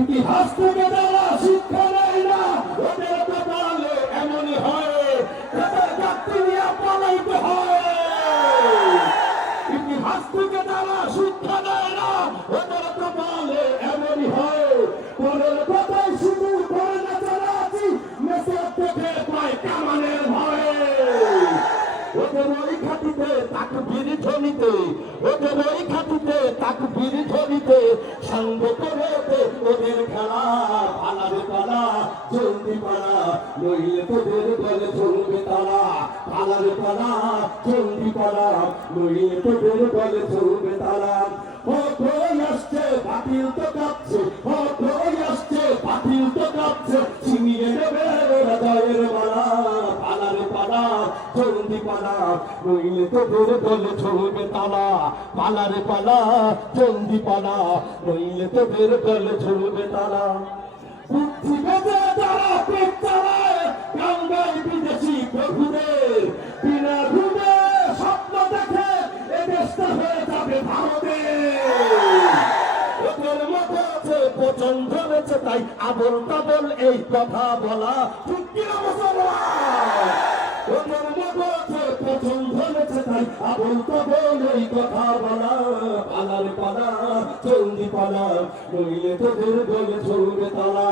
ইতিহাস থেকে যারা শিক্ষা নেয় না ওদের কপালে এমনই হয়, তাদের চাকরি নিয়ে পালাইতে হয়। ইতিহাস থেকে যারা শিক্ষা নেয় না ওদের কপালে এমনই হয়, পরের কথায় শুধু করে না যারা আছি মেসের থেকে পায় কামানের ভয়ে। ওদের ওই খাতিতে তাকবীর ধ্বনিতে, ওদের ওই খাতিতে তাকবীর ধ্বনিতে সঙ্গ করেতে ওদের খেলা। পালারে পালা জলদি পালা, নইলে তোদের দলে চলবে তারা। পালারে পালা জলদি পালা, নইলে তোদের দলে চলবে তারা। হই আসছে বাতিল তো কাঁপছে, হই আসছে বাতিল তো কাঁপছে, ছিনিয়ে নেবে ওরা জয়ের মালা। পালারে পালা জলদি পালা, নইলে তোদের দলে চলবে তালা। পালারে পালা জলদি পালা, নইলে তোদের দলে চলবে তালা। বুদ্ধি বেঁধে তারা পেট চালায়, কাঙ্গাল বিদেশি প্রভুদের। বিনা ঘুমে স্বপ্ন দেখে এ দেশটা হয়ে যাবে ভারতের। ওদের মতো আছে পচন ধরেছে তাই আবল তাবল এই কথা বলা, ঠিক কিনা মুসলমান? ওদের মতো আছে পচন ধরেছে তাই আবল তাবল এই কথা বলা। পালার পালা জলদি পালা, নইলে তোদের দলে চলবে তারা।